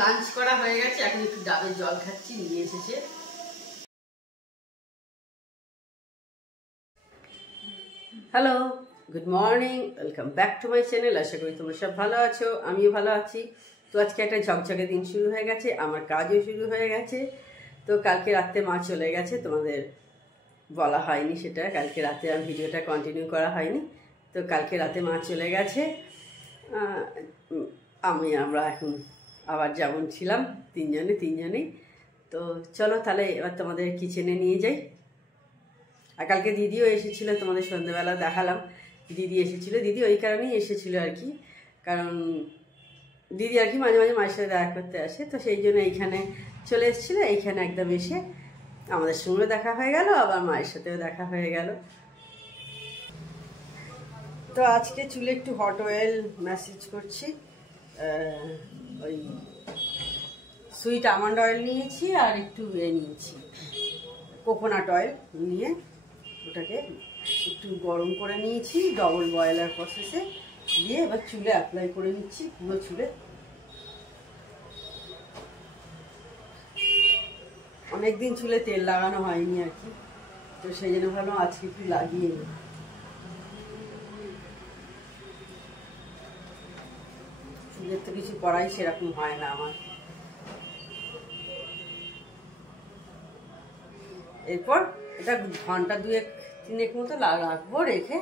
Lunch করা হয়ে গেছে, এখন একটু ডাবের জল খাচ্ছি, নিয়ে এসেছে। Hello, good morning, welcome back to my channel. আশা করি তোমরা সব ভালো আছো, আমিও ভালো আছি। তো আজকে একটা ঝকঝকে দিন শুরু হয়ে গেছে, আমার কাজও শুরু হয়ে গেছে। তো কালকে রাতে মা চলে গেছে, তোমাদের বলা হয়নি সেটা, কালকে রাতে আমি ভিডিওটা কন্টিনিউ করা হয়নি। তো কালকে রাতে মা চলে গেছে, আমরা এখন আবার যেমন ছিলাম তিনজনেই। তো চলো তাহলে এবার তোমাদের কিচেনে নিয়ে যাই। আর কালকে দিদিও এসেছিল, তোমাদের সন্ধ্যেবেলা দেখালাম দিদি এসেছিল। দিদি ওই কারণেই এসেছিল আর কি, কারণ দিদি আর কি মাঝে মাঝে মায়ের সাথে দেখা করতে আসে, তো সেই জন্য এইখানে চলে এসেছিলো। এইখানে একদম এসে আমাদের সঙ্গেও দেখা হয়ে গেল, আবার মায়ের সাথেও দেখা হয়ে গেল। তো আজকে চুলে একটু হট অয়েল ম্যাসেজ করছি, ওই সুইট আমন্ড অয়েল নিয়েছি আর একটু নিয়েছি কোকোনাট অয়েল, নিয়ে ওটাকে একটু গরম করে নিয়েছি ডবল বয়লার প্রসেসে, দিয়ে এবার চুলে অ্যাপ্লাই করে নিচ্ছি পুরো চুলে। অনেকদিন চুলে তেল লাগানো হয়নি আর কি, তো সেই জন্য ভাবলাম আজকে একটু লাগিয়ে নিই। চুলের তো কিছু করাই সেরকম হয় না আমার। এরপর এটা ঘন্টা 2-3 মতো রাখবো, রেখে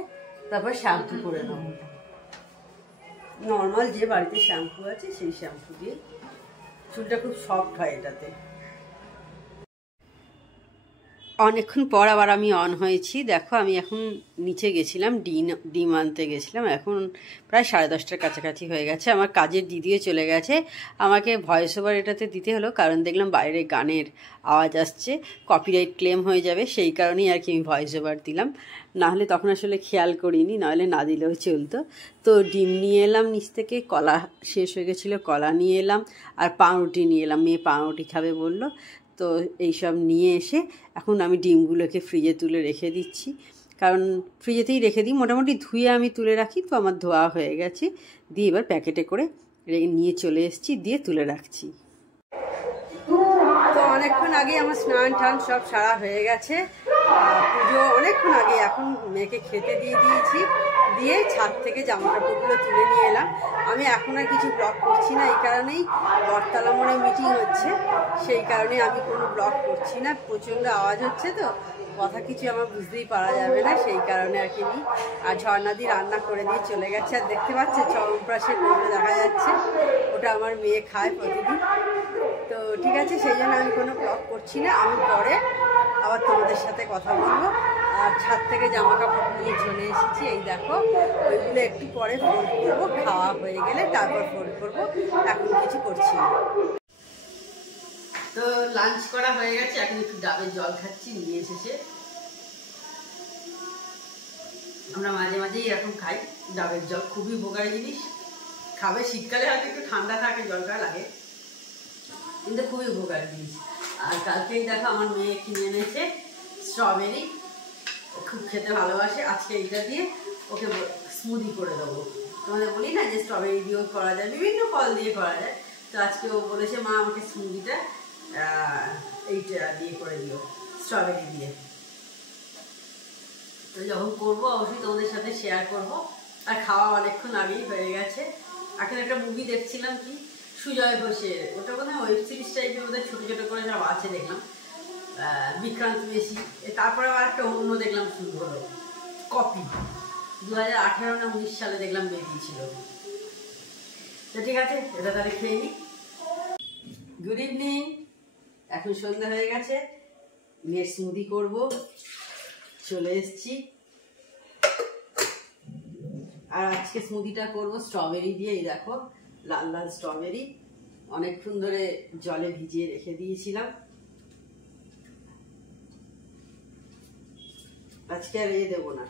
তারপর শ্যাম্পু করে নেবো। নর্মাল যে বাড়িতে শ্যাম্পু আছে সেই শ্যাম্পু দিয়ে, চুলটা খুব সফট হয় এটাতে। অনেকক্ষণ পর আবার আমি অন হয়েছি, দেখো আমি এখন নিচে গেছিলাম, ডিম আনতে গেছিলাম। এখন প্রায় 10:30টার কাছাকাছি হয়ে গেছে। আমার কাজের দিদিও চলে গেছে, আমাকে ভয়েস ওভার এটাতে দিতে হলো, কারণ দেখলাম বাইরে গানের আওয়াজ আসছে, কপিরাইট ক্লেম হয়ে যাবে, সেই কারণেই আর কি আমি ভয়েস ওভার দিলাম। নাহলে তখন আসলে খেয়াল করিনি, নাহলে না দিলেও চলতো। তো ডিম নিয়ে এলাম নিচ থেকে, কলা শেষ হয়ে গেছিলো, কলা নিয়ে এলাম, আর পাউরুটি নিয়ে এলাম, মেয়ে পাউরুটি খাবে বললো। তো এইসব নিয়ে এসে এখন আমি ডিমগুলোকে ফ্রিজে তুলে রেখে দিচ্ছি, কারণ ফ্রিজেতেই রেখে দিই, মোটামুটি ধুয়ে আমি তুলে রাখি। তো আমার ধোয়া হয়ে গেছে, দিয়ে এবার প্যাকেটে করে নিয়ে চলে এসেছি, দিয়ে তুলে রাখছি। তো অনেকক্ষণ আগে আমার স্নান টান সব সারা হয়ে গেছে, পুজো অনেকক্ষণ আগে। এখন মেয়েকে খেতে দিয়ে দিয়েছি, দিয়ে ছাদ থেকে জামা কাপড়গুলো তুলে নিয়ে এলাম। আমি এখন আর কিছু ব্লগ করছি না, এই কারণেই বটতলা মোড়ে মিটিং হচ্ছে, সেই কারণে আমি কোনো ব্লগ করছি না। প্রচণ্ড আওয়াজ হচ্ছে, তো কথা কিছু আমার বুঝতেই পারা যাবে না, সেই কারণে আর কি নি। আর ঝর্ণাদি রান্না করে দিয়ে চলে গেছে, আর দেখতে পাচ্ছে চরমপ্রাশের কৌটো দেখা যাচ্ছে, ওটা আমার মেয়ে খায় প্রতিদিন। তো ঠিক আছে, সেই জন্য আমি কোনো ব্লগ করছি না। আমি পরে আবার তোমাদের সাথে কথা বলবো। আর ছাদ থেকে জামা কাপড় নিয়ে চলে এসেছি, এই দেখো ওইগুলো একটু পরে ফোল্ড করবো, খাওয়া হয়ে গেলে তারপর ফোল্ড করবো, এখন কিছু করছি না। তো লাঞ্চ করা হয়ে গেছে, এখন একটু ডাবের জল খাচ্ছি, নিয়ে এসেছে। আমরা মাঝে মাঝেই এরকম খাই ডাবের জল, খুবই উপকারী জিনিস। খাবে শীতকালে হয়তো একটু ঠান্ডা থাকে, জলটা লাগে, কিন্তু খুবই উপকারী জিনিস। আর কালকেই দেখো আমার মেয়ে কিনে এনেছে স্ট্রবেরি, খুব খেতে ভালোবাসে। আজকে এইটা দিয়ে ওকে স্মুদি করে দেবো। তোমাদের বলি না যে স্ট্রবেরি দিয়েও করা যায়, বিভিন্ন ফল দিয়ে করা যায়। তো আজকে ও বলেছে মা আমাকে স্মুদিটা এইটা দিয়ে করে দিও, স্ট্রবেরি দিয়ে। তো যখন করবো অবশ্যই তোমাদের সাথে শেয়ার করব। আর খাওয়া অনেকক্ষণ আগেই হয়ে গেছে। এখন একটা মুভি দেখছিলাম, কি সুজয় ঘোষের, ওটা বোধ হয় ওয়েব সিরিজ টাইপের, বোধ হয় ছোটো ছোটো করে সব আছে দেখলাম, বিক্রান্ত মেসি। তারপরে আবার একটা অন্য দেখলাম শুরু হলো, কপি, 2018 না 19 সালে দেখলাম বেরিয়েছিল। তো ঠিক আছে, এটা তাহলে খেয়ে নিই। গুড ইভিনিং, এখন সন্ধ্যা হয়ে গেছে, মেয়ের স্মুদি করবো, চলে এসছি। আর আজকে স্মুদিটা করবো স্ট্রবেরি দিয়ে, এই দেখো লাল লাল স্ট্রবেরি, অনেকক্ষণ ধরে জলে ভিজিয়ে রেখে দিয়েছিলাম। আজকে আর দেবো না,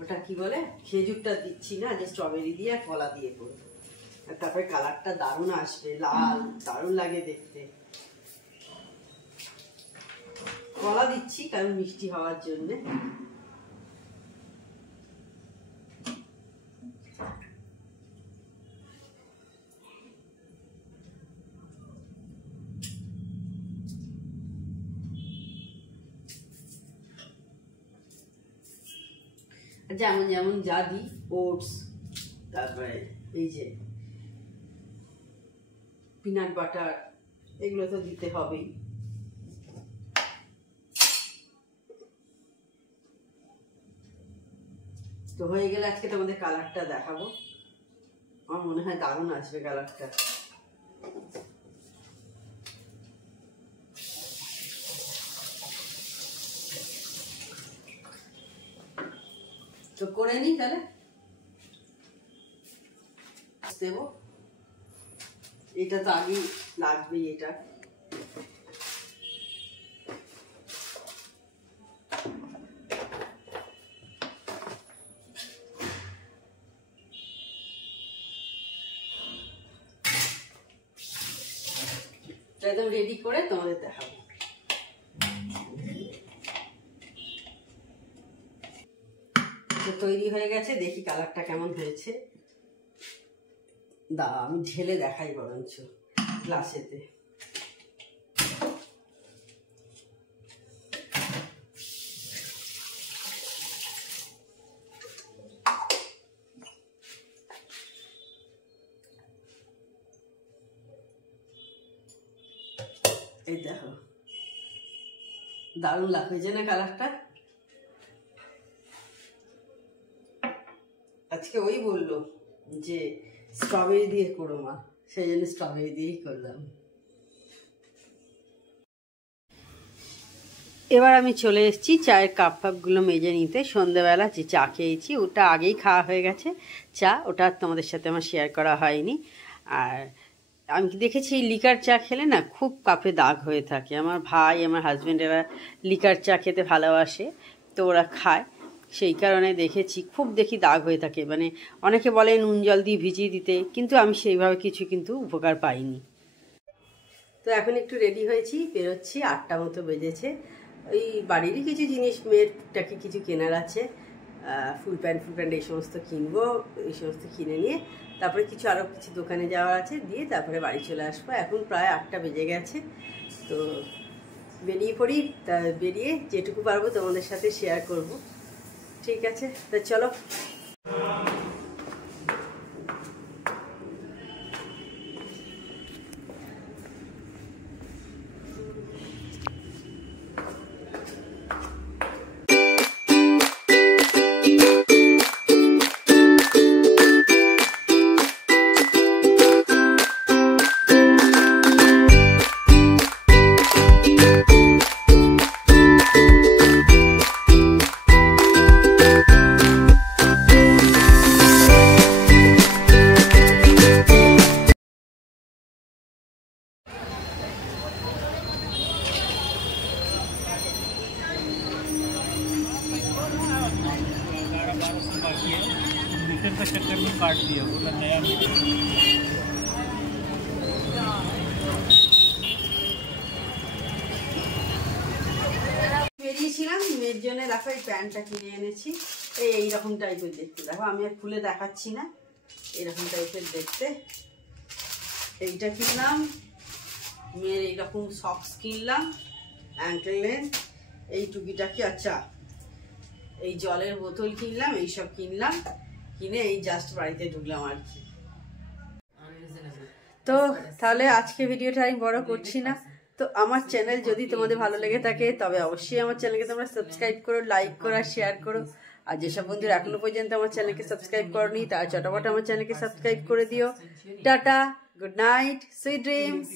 ওটা কি বলে খেজুরটা দিচ্ছি না, যে স্ট্রবেরি দিয়ে আর কলা দিয়ে করবো। আর তারপরে কালারটা দারুণ আসবে, লাল, দারুণ লাগে দেখতে। কলা দিচ্ছি কারণ মিষ্টি হওয়ার জন্যে। যেমন যেমন যা দিই, ওটস, তারপরে এই যে পিনাট বাটার, এগুলো তো দিতে হবেই। তো হয়ে গেলে আজকে তোমাদের কালারটা দেখাবো। আমার মনে হয় দারুণ আসবে কালারটা। তো করে নি তাহলে দেবো। এটা তো আগেই লাগবেই। এটা একদম রেডি করে তোমাদের দেখাবো। তো তৈরি হয়ে গেছে, দেখি কালারটা কেমন হয়েছে। আমি ঢেলে দেখাই বরঞ্চ গ্লাসেতে। এই দেখো, দারুণ লাগছে না কালারটা? আজকে ওই বললো যে স্ট্রবেরি দিয়ে করো মা, সেই জন্য স্ট্রবেরি দিয়েই করলাম। এবার আমি চলে এসেছি চায়ের কাপ ফাপগুলো মেজে নিতে। সন্ধ্যেবেলা যে চা খেয়েছি ওটা আগেই খাওয়া হয়ে গেছে চা, ওটা তোমাদের সাথে আমার শেয়ার করা হয়নি। আর আমি দেখেছি লিকার চা খেলে না খুব কাপে দাগ হয়ে থাকে। আমার ভাই, আমার হাজব্যান্ড এরা লিকার চা খেতে ভালোবাসে, তো ওরা খায়, সেই কারণে দেখেছি খুব দেখি দাগ হয়ে থাকে। মানে অনেকে বলে নুন জল দিয়ে ভিজিয়ে দিতে, কিন্তু আমি সেইভাবে কিছু কিন্তু উপকার পাইনি। তো এখন একটু রেডি হয়েছি, বেরোচ্ছি। 8টা মতো বেজেছে। ওই বাড়িরই কিছু জিনিস, মেয়েরটাকে কিছু কেনার আছে, ফুল প্যান্ট এই সমস্ত কিনবো। এই সমস্ত কিনে নিয়ে তারপরে আরও কিছু দোকানে যাওয়ার আছে, দিয়ে তারপরে বাড়ি চলে আসবো। এখন প্রায় 8টা বেজে গেছে। তো বেরিয়ে পড়ি। তা বেরিয়ে যেটুকু পারবো তোমাদের সাথে শেয়ার করব। ঠিক আছে, তা চলো। मीटर का चक्कर में काट दिया, बोला नया मीटर। বেরিয়েছিলাম মেয়ের জন্য, দেখো এই প্যান্টটা কিনে এনেছি। এইরকম টাইপের দেখতে, দেখো আমি আর খুলে দেখাচ্ছি না, এরকম টাইপের দেখতে। এইটা কিনলাম। মেয়ের এইরকম সক্স কিনলাম, অ্যাঙ্কেল লেন্থ, এই টুকিটাকি। আচ্ছা, এই জলের বোতল কিনলাম, এইসব কিনলাম। কিনে এই জাস্ট বাড়িতে ঢুকলাম আর কি। তো তাহলে আজকে ভিডিওটা আমি বড় করছি না। তো আমার চ্যানেল যদি তোমাদের ভালো লেগে থাকে তবে অবশ্যই আমার চ্যানেলকে তোমরা সাবস্ক্রাইব করো, লাইক করো, শেয়ার করো। আর যেসব বন্ধুরা এখনো পর্যন্ত আমার চ্যানেলকে সাবস্ক্রাইব করনি তারা চটাপট আমার চ্যানেলকে সাবস্ক্রাইব করে দিও। Tata, good night, sweet dreams.